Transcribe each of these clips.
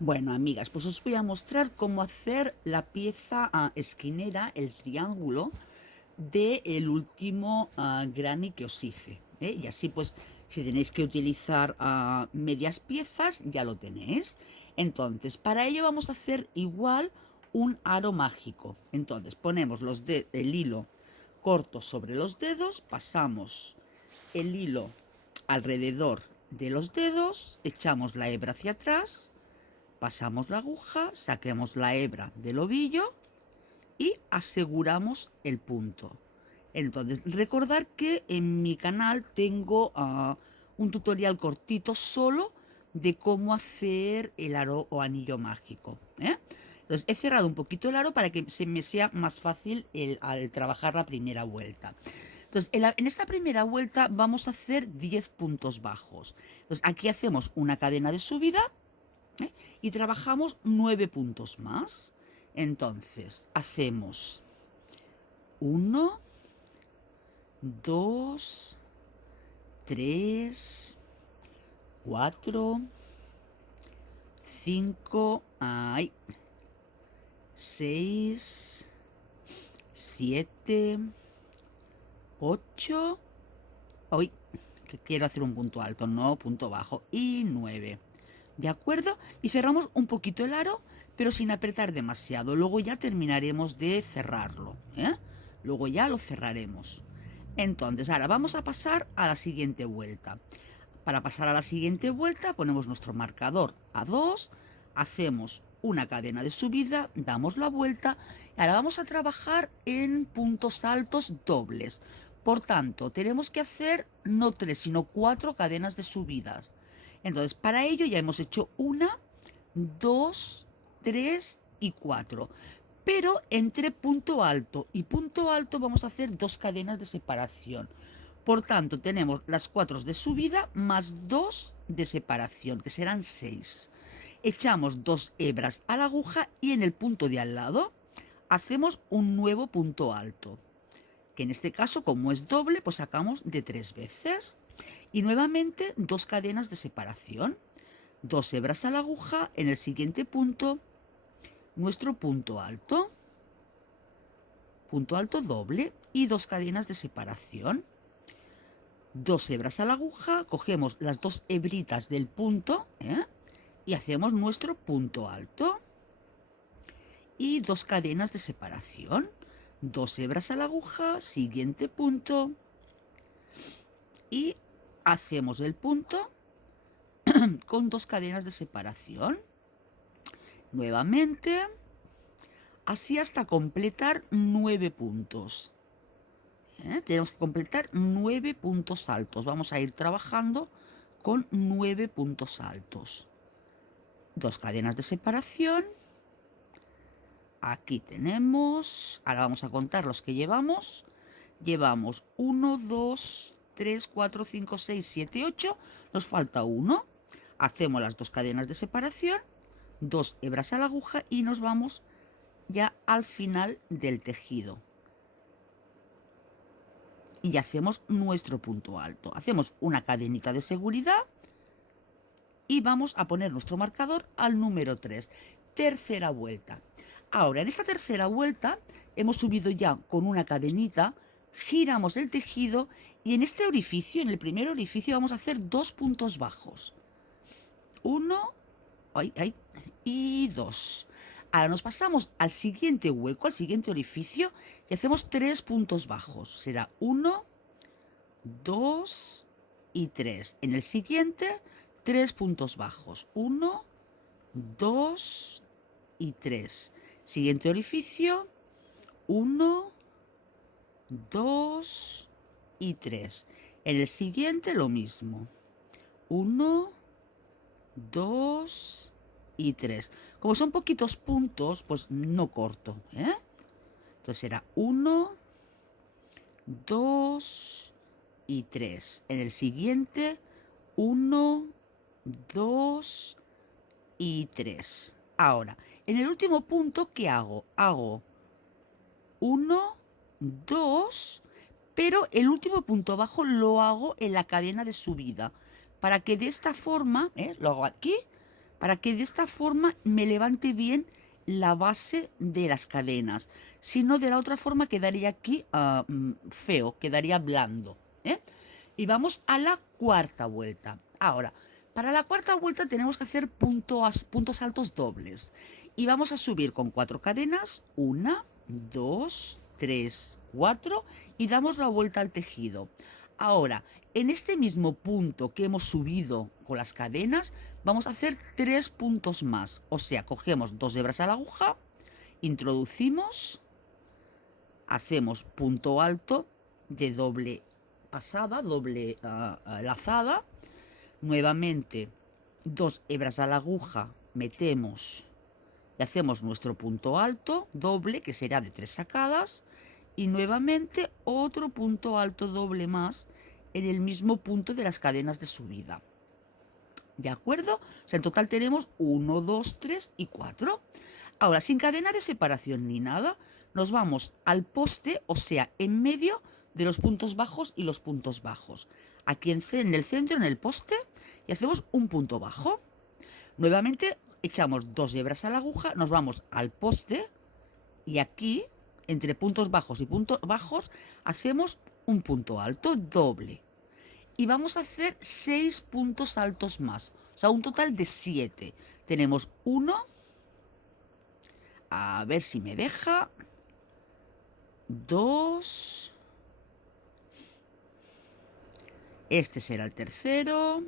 Bueno, amigas, pues os voy a mostrar cómo hacer la pieza esquinera, el triángulo, del último granny que os hice. Y así, pues, si tenéis que utilizar medias piezas, ya lo tenéis. Entonces, para ello vamos a hacer igual un aro mágico. Entonces, ponemos el hilo corto sobre los dedos, pasamos el hilo alrededor de los dedos, echamos la hebra hacia atrás, pasamos la aguja, saquemos la hebra del ovillo y aseguramos el punto. Entonces, recordar que en mi canal tengo un tutorial cortito solo de cómo hacer el aro o anillo mágico. Entonces, he cerrado un poquito el aro para que se me sea más fácil al trabajar la primera vuelta. Entonces, en esta primera vuelta vamos a hacer 10 puntos bajos. Entonces, aquí hacemos una cadena de subida, y trabajamos 9 puntos más. Entonces, hacemos 1, 2, 3, 4, 5, 6, 7, 8, hoy que quiero hacer un punto alto, no punto bajo, y 9. ¿De acuerdo? Y cerramos un poquito el aro, pero sin apretar demasiado. Luego ya terminaremos de cerrarlo. Luego ya lo cerraremos. Entonces, ahora vamos a pasar a la siguiente vuelta. Para pasar a la siguiente vuelta ponemos nuestro marcador a 2, hacemos una cadena de subida, damos la vuelta y ahora vamos a trabajar en puntos altos dobles. Por tanto, tenemos que hacer no 3, sino 4 cadenas de subidas. Entonces, para ello ya hemos hecho 1, 2, 3 y 4. Pero entre punto alto y punto alto vamos a hacer 2 cadenas de separación. Por tanto, tenemos las 4 de subida más 2 de separación, que serán 6. Echamos 2 hebras a la aguja y en el punto de al lado hacemos un nuevo punto alto, que en este caso, como es doble, pues sacamos de 3 veces. Y nuevamente 2 cadenas de separación, 2 hebras a la aguja, en el siguiente punto nuestro punto alto doble y 2 cadenas de separación, 2 hebras a la aguja, cogemos las 2 hebritas del punto y hacemos nuestro punto alto y 2 cadenas de separación, 2 hebras a la aguja, siguiente punto y hacemos el punto con 2 cadenas de separación, nuevamente, así hasta completar 9 puntos. Tenemos que completar 9 puntos altos. Vamos a ir trabajando con 9 puntos altos. 2 cadenas de separación. Aquí tenemos. Ahora vamos a contar los que llevamos. Llevamos 1, 2, 3, 4, 5, 6, 7, 8. Nos falta 1. Hacemos las 2 cadenas de separación, 2 hebras a la aguja y nos vamos ya al final del tejido. Y hacemos nuestro punto alto. Hacemos una cadenita de seguridad y vamos a poner nuestro marcador al número 3. Tercera vuelta. Ahora, en esta tercera vuelta hemos subido ya con una cadenita, giramos el tejido y en este orificio, en el primer orificio, vamos a hacer 2 puntos bajos. 1 y 2. Ahora nos pasamos al siguiente hueco, al siguiente orificio, y hacemos 3 puntos bajos. Será 1, 2 y 3. En el siguiente, 3 puntos bajos. 1, 2 y 3. Siguiente orificio, 1, 2 y 3. En el siguiente lo mismo. 1, 2 y 3. Como son poquitos puntos, pues no corto. Entonces será 1, 2 y 3. En el siguiente, 1, 2 y 3. Ahora, en el último punto, ¿qué hago? Hago 1, 2, pero el último punto bajo lo hago en la cadena de subida, para que de esta forma, lo hago aquí, para que de esta forma me levante bien la base de las cadenas. Si no, de la otra forma quedaría aquí feo, quedaría blando, ¿eh? Y vamos a la cuarta vuelta. Ahora, para la cuarta vuelta tenemos que hacer puntos altos dobles. Y vamos a subir con 4 cadenas. 1, 2, 3, 4. Y damos la vuelta al tejido. Ahora, en este mismo punto que hemos subido con las cadenas, vamos a hacer 3 puntos más. O sea, cogemos 2 hebras a la aguja, introducimos, hacemos punto alto de doble pasada, doble lazada, nuevamente 2 hebras a la aguja, metemos y hacemos nuestro punto alto doble, que será de 3 sacadas, y nuevamente otro punto alto doble más en el mismo punto de las cadenas de subida. ¿De acuerdo? O sea, en total tenemos 1, 2, 3 y 4. Ahora, sin cadena de separación ni nada, nos vamos al poste, o sea, en medio de los puntos bajos y los puntos bajos. Aquí en el centro, en el poste, y hacemos un punto bajo. Nuevamente echamos 2 hebras a la aguja, nos vamos al poste y aquí, entre puntos bajos y puntos bajos, hacemos un punto alto doble. Y vamos a hacer 6 puntos altos más, o sea, un total de 7. Tenemos 1, a ver si me deja, 2, este será el tercero,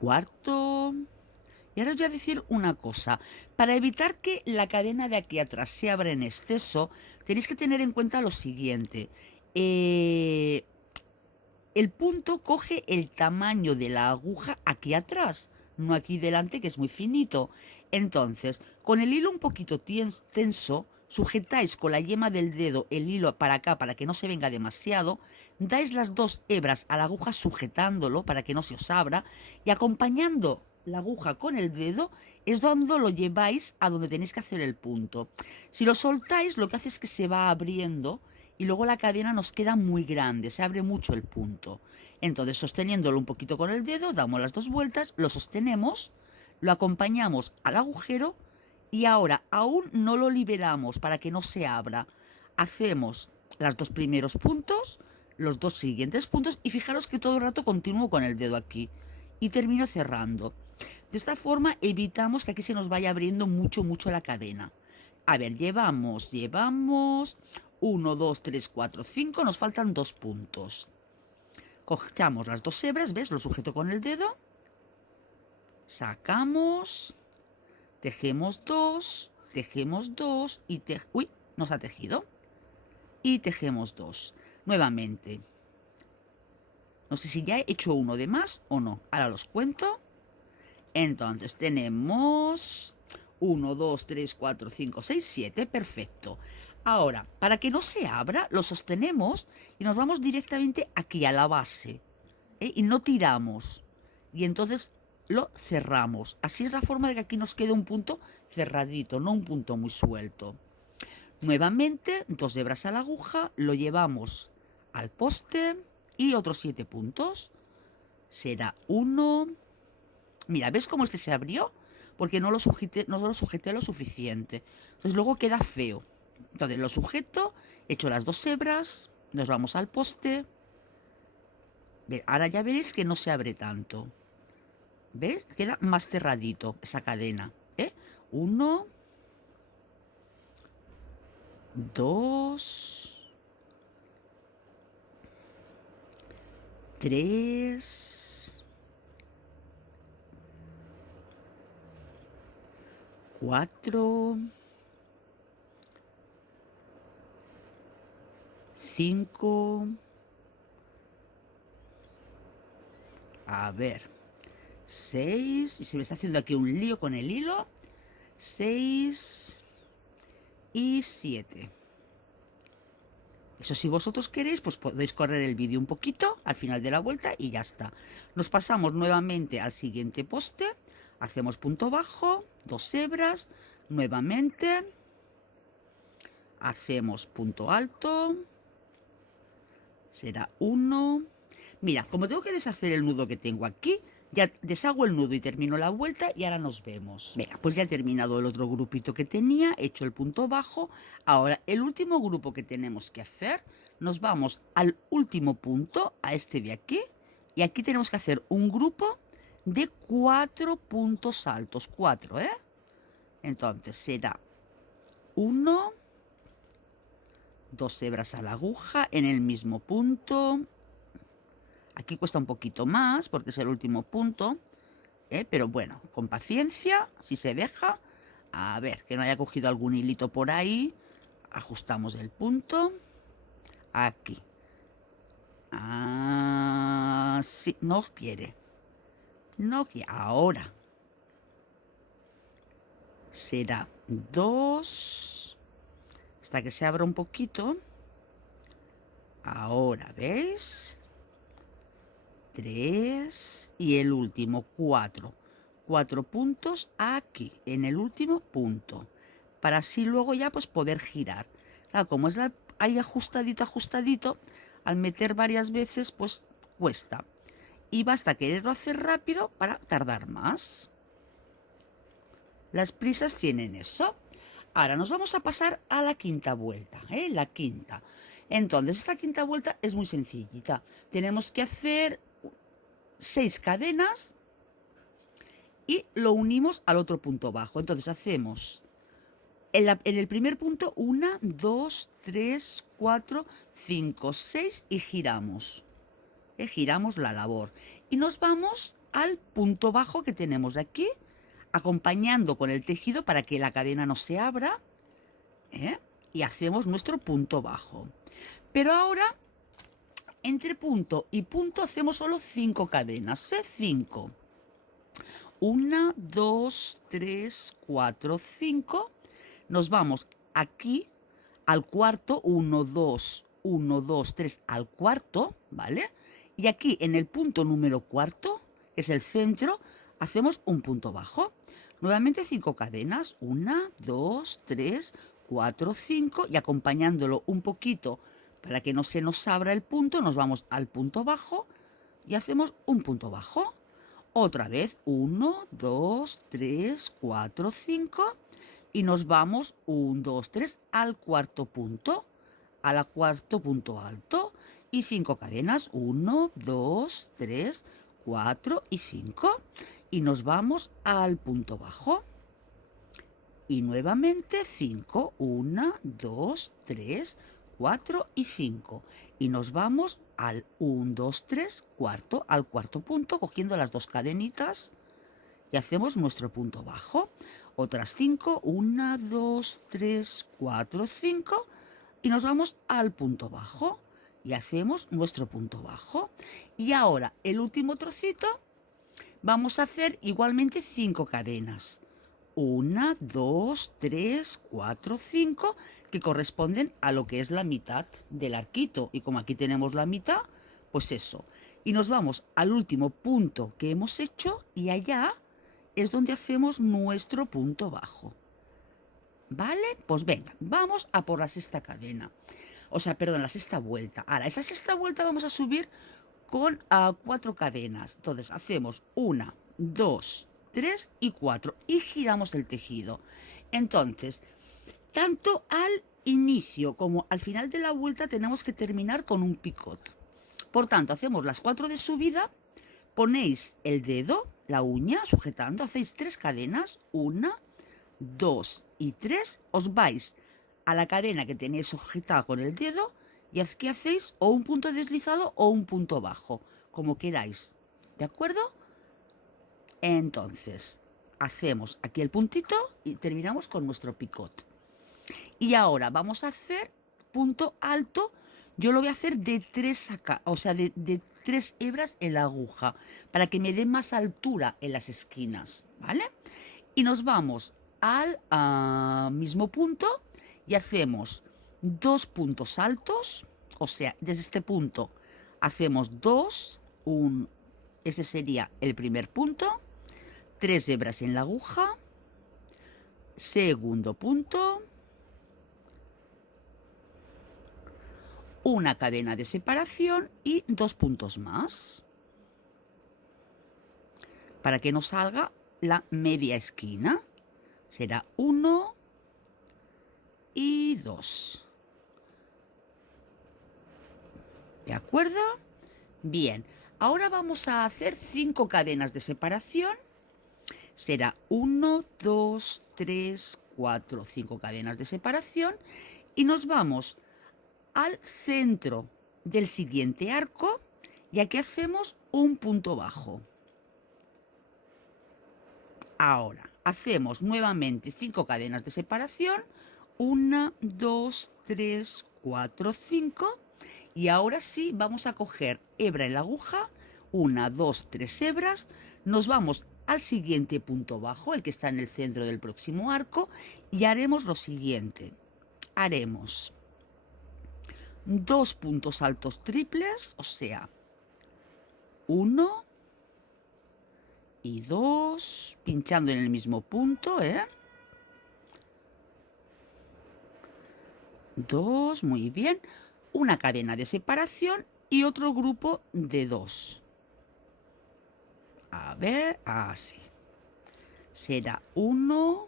cuarto. Y ahora os voy a decir una cosa. Para evitar que la cadena de aquí atrás se abra en exceso, tenéis que tener en cuenta lo siguiente. El punto coge el tamaño de la aguja aquí atrás, no aquí delante, que es muy finito. Entonces, con el hilo un poquito tenso, sujetáis con la yema del dedo el hilo para acá para que no se venga demasiado, dais las 2 hebras a la aguja sujetándolo para que no se os abra y acompañando la aguja con el dedo es cuando lo lleváis a donde tenéis que hacer el punto. Si lo soltáis, lo que hace es que se va abriendo y luego la cadena nos queda muy grande, se abre mucho el punto. Entonces, sosteniéndolo un poquito con el dedo, damos las 2 vueltas, lo sostenemos, lo acompañamos al agujero y ahora aún no lo liberamos para que no se abra. Hacemos los 2 primeros puntos, los 2 siguientes puntos y fijaros que todo el rato continúo con el dedo aquí y termino cerrando. De esta forma evitamos que aquí se nos vaya abriendo mucho la cadena. A ver, llevamos 1, 2, 3, 4, 5, nos faltan 2 puntos. Cogemos las 2 hebras, ¿ves? Lo sujeto con el dedo, sacamos, tejemos 2 y uy, nos ha tejido. Y tejemos 2. Nuevamente. No sé si ya he hecho uno de más o no. Ahora los cuento. Entonces tenemos 1, 2, 3, 4, 5, 6, 7. Perfecto. Ahora, para que no se abra, lo sostenemos y nos vamos directamente aquí a la base. Y no tiramos. Y entonces lo cerramos. Así es la forma de que aquí nos quede un punto cerradito, no un punto muy suelto. Nuevamente, 2 hebras a la aguja, lo llevamos al poste y otros 7 puntos. Será 1. Mira, ¿ves cómo este se abrió? Porque no lo sujeté lo suficiente. Entonces luego queda feo. Entonces lo sujeto, echo las 2 hebras, nos vamos al poste. Ahora ya veréis que no se abre tanto. ¿Ves? Queda más cerradito esa cadena. 1, 2, 3, 4, 5, a ver, 6, y se me está haciendo aquí un lío con el hilo, 6 y 7. Eso si vosotros queréis, pues podéis correr el vídeo un poquito al final de la vuelta y ya está. Nos pasamos nuevamente al siguiente poste, hacemos punto bajo, 2 hebras, nuevamente, hacemos punto alto, será 1. Mira, como tengo que deshacer el nudo que tengo aquí, ya deshago el nudo y termino la vuelta y ahora nos vemos. Venga, pues ya he terminado el otro grupito que tenía, he hecho el punto bajo. Ahora, el último grupo que tenemos que hacer, nos vamos al último punto, a este de aquí, y aquí tenemos que hacer un grupo de 4 puntos altos, 4, ¿eh? Entonces será 1, 2 hebras a la aguja en el mismo punto. Aquí cuesta un poquito más porque es el último punto, pero bueno, con paciencia, si se deja. A ver, que no haya cogido algún hilito por ahí. Ajustamos el punto. Aquí. Ah, sí, no quiere. No quiere. Ahora. Será 2. Hasta que se abra un poquito. Ahora, ¿veis? 3 y el último 4. 4 puntos aquí, en el último punto, para así luego ya pues poder girar. Claro, como es ahí ajustadito, ajustadito, al meter varias veces pues cuesta. Y basta quererlo hacer rápido para tardar más. Las prisas tienen eso. Ahora nos vamos a pasar a la quinta vuelta, la quinta. Entonces esta quinta vuelta es muy sencillita. Tenemos que hacer 6 cadenas y lo unimos al otro punto bajo. Entonces hacemos en el primer punto 1, 2, 3, 4, 5, 6 y giramos. Giramos la labor y nos vamos al punto bajo que tenemos de aquí, acompañando con el tejido para que la cadena no se abra, y hacemos nuestro punto bajo. Pero ahora, entre punto y punto hacemos solo 5 cadenas, 5. 1, 2, 3, 4, 5. Nos vamos aquí al cuarto, 1, 2, 1, 2, 3, al cuarto, ¿vale? Y aquí en el punto número cuarto, que es el centro, hacemos un punto bajo. Nuevamente 5 cadenas, 1, 2, 3, 4, 5, y acompañándolo un poquito para que no se nos abra el punto, nos vamos al punto bajo y hacemos un punto bajo. Otra vez, 1, 2, 3, 4, 5, y nos vamos 1, 2, 3 al cuarto punto, al cuarto punto alto, y 5 cadenas, 1, 2, 3, 4 y 5, y nos vamos al punto bajo. Y nuevamente 5, 1, 2, 3, 4 y 5. Y nos vamos al 1, 2, 3, cuarto, al cuarto punto, cogiendo las 2 cadenitas y hacemos nuestro punto bajo. Otras 5, 1, 2, 3, 4, 5 y nos vamos al punto bajo y hacemos nuestro punto bajo. Y ahora el último trocito vamos a hacer igualmente 5 cadenas. 1, 2, 3, 4, 5, que corresponden a lo que es la mitad del arquito. Y como aquí tenemos la mitad, pues eso. Y nos vamos al último punto que hemos hecho y allá es donde hacemos nuestro punto bajo. ¿Vale? Pues venga, vamos a por la sexta cadena. O sea, perdón, la sexta vuelta. Ahora, esa sexta vuelta vamos a subir con 4 cadenas. Entonces, hacemos 1, 2, 3 y 4 y giramos el tejido. Entonces, tanto al inicio como al final de la vuelta tenemos que terminar con un picot. Por tanto, hacemos las 4 de subida, ponéis el dedo, la uña, sujetando, hacéis 3 cadenas, 1, 2 y 3, os vais a la cadena que tenéis sujetada con el dedo y aquí hacéis o un punto deslizado o un punto bajo, como queráis, ¿de acuerdo? Entonces, hacemos aquí el puntito y terminamos con nuestro picot. Y ahora vamos a hacer punto alto. Yo lo voy a hacer de 3 acá, o sea, de 3 hebras en la aguja, para que me dé más altura en las esquinas, ¿vale? Y nos vamos al mismo punto y hacemos 2 puntos altos, o sea, desde este punto hacemos 2, ese sería el primer punto, 3 hebras en la aguja, segundo punto, una cadena de separación y 2 puntos más para que nos salga la media esquina. Será 1 y 2. ¿De acuerdo? Bien, ahora vamos a hacer 5 cadenas de separación. Será 1, 2, 3, 4, 5 cadenas de separación y nos vamos al centro del siguiente arco y aquí hacemos un punto bajo. Ahora hacemos nuevamente 5 cadenas de separación, 1, 2, 3, 4, 5 y ahora sí vamos a coger hebra en la aguja, 1, 2, 3 hebras, nos vamos al siguiente punto bajo, el que está en el centro del próximo arco y haremos lo siguiente, haremos 2 puntos altos triples, o sea, 1 y 2, pinchando en el mismo punto, 2, muy bien, una cadena de separación y otro grupo de 2. A ver, así. Será 1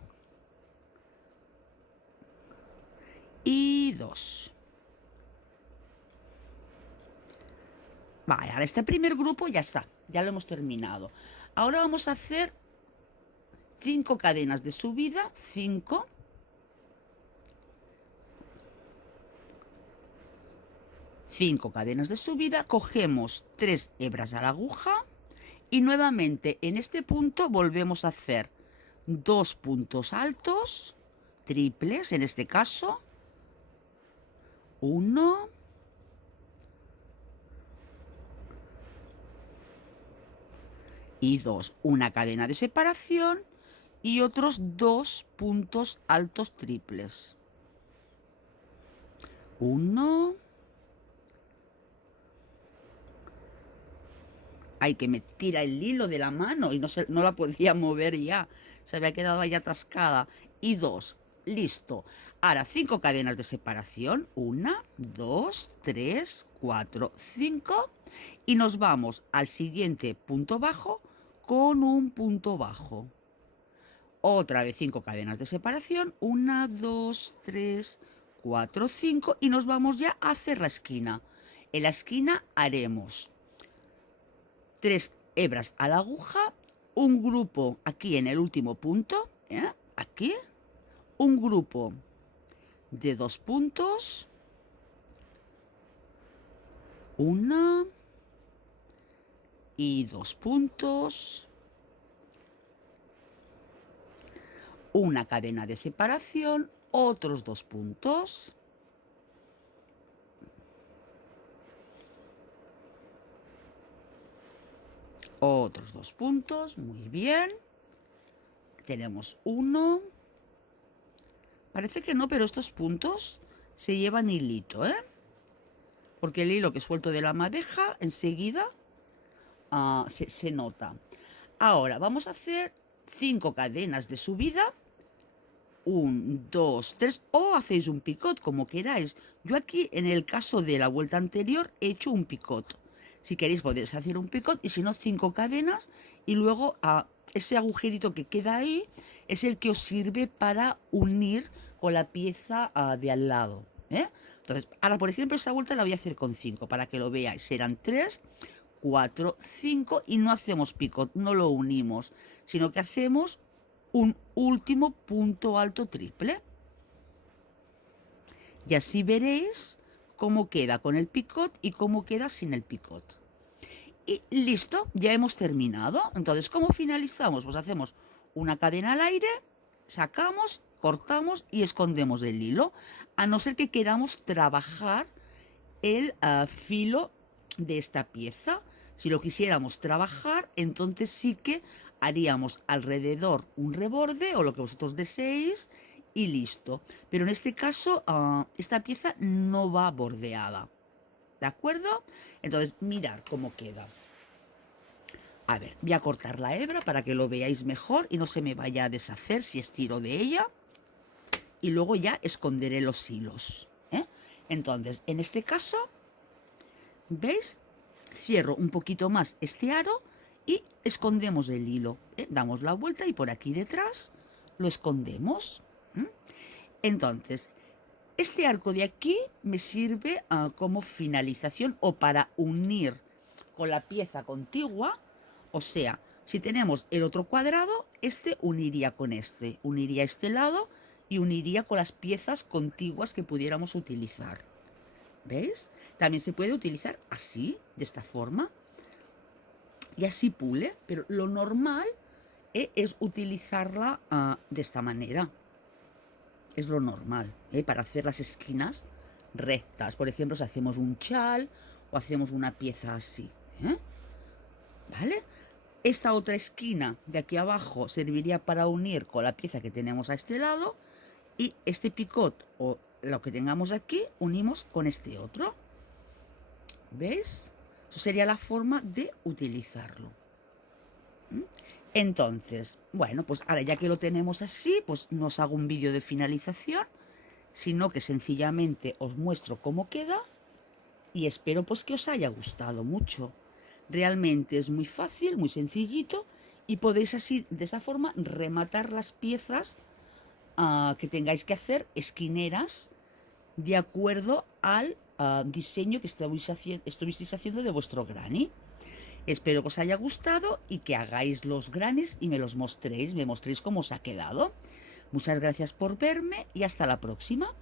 y 2. Vale, ahora este primer grupo ya está, ya lo hemos terminado. Ahora vamos a hacer 5 cadenas de subida, 5. 5 cadenas de subida, cogemos 3 hebras a la aguja y nuevamente en este punto volvemos a hacer 2 puntos altos, triples en este caso, 1 y 2, una cadena de separación y otros 2 puntos altos triples, 1. Ay, que me tira el hilo de la mano y no la podía mover ya. Se había quedado ahí atascada. Y 2. Listo. Ahora 5 cadenas de separación. 1, 2, 3, 4, 5. Y nos vamos al siguiente punto bajo con un punto bajo. Otra vez 5 cadenas de separación. 1, 2, 3, 4, 5. Y nos vamos ya a hacer la esquina. En la esquina haremos 3 hebras a la aguja, un grupo aquí en el último punto, aquí, un grupo de 2 puntos, 1 y 2 puntos, una cadena de separación, otros 2 puntos, otros 2 puntos, muy bien. Tenemos 1. Parece que no, pero estos puntos se llevan hilito, porque el hilo que suelto de la madeja enseguida se nota. Ahora vamos a hacer 5 cadenas de subida. 1, 2, 3, o hacéis un picot como queráis. Yo aquí en el caso de la vuelta anterior he hecho un picot. Si queréis podéis hacer un picot y si no 5 cadenas y luego ese agujerito que queda ahí es el que os sirve para unir con la pieza de al lado. Entonces, ahora por ejemplo esta vuelta la voy a hacer con 5 para que lo veáis. Serán 3, 4, 5 y no hacemos picot, no lo unimos, sino que hacemos un último punto alto triple. Y así veréis cómo queda con el picot y cómo queda sin el picot. Y listo, ya hemos terminado. Entonces, ¿cómo finalizamos? Pues hacemos una cadena al aire, sacamos, cortamos y escondemos el hilo, a no ser que queramos trabajar el filo de esta pieza. Si lo quisiéramos trabajar, entonces sí que haríamos alrededor un reborde o lo que vosotros deseéis y listo. Pero en este caso, esta pieza no va bordeada. ¿De acuerdo? Entonces, mirad cómo queda. A ver, voy a cortar la hebra para que lo veáis mejor y no se me vaya a deshacer si estiro de ella. Y luego ya esconderé los hilos. Entonces, en este caso, ¿veis? Cierro un poquito más este aro y escondemos el hilo. Damos la vuelta y por aquí detrás lo escondemos. Entonces, este arco de aquí me sirve como finalización o para unir con la pieza contigua. O sea, si tenemos el otro cuadrado, este uniría con este, uniría este lado y uniría con las piezas contiguas que pudiéramos utilizar. ¿Veis? También se puede utilizar así, de esta forma, y así pule, pero lo normal es utilizarla de esta manera. Es lo normal, para hacer las esquinas rectas. Por ejemplo, si hacemos un chal o hacemos una pieza así. ¿Vale? Esta otra esquina de aquí abajo serviría para unir con la pieza que tenemos a este lado y este picot o lo que tengamos aquí unimos con este otro. ¿Veis? Eso sería la forma de utilizarlo. Entonces, bueno, pues ahora ya que lo tenemos así, pues no os hago un vídeo de finalización, sino que sencillamente os muestro cómo queda y espero pues que os haya gustado mucho. Realmente es muy fácil, muy sencillito y podéis así, de esa forma, rematar las piezas que tengáis que hacer, esquineras, de acuerdo al diseño que estuvisteis haciendo de vuestro granny. Espero que os haya gustado y que hagáis los grannies y me mostréis cómo os ha quedado. Muchas gracias por verme y hasta la próxima.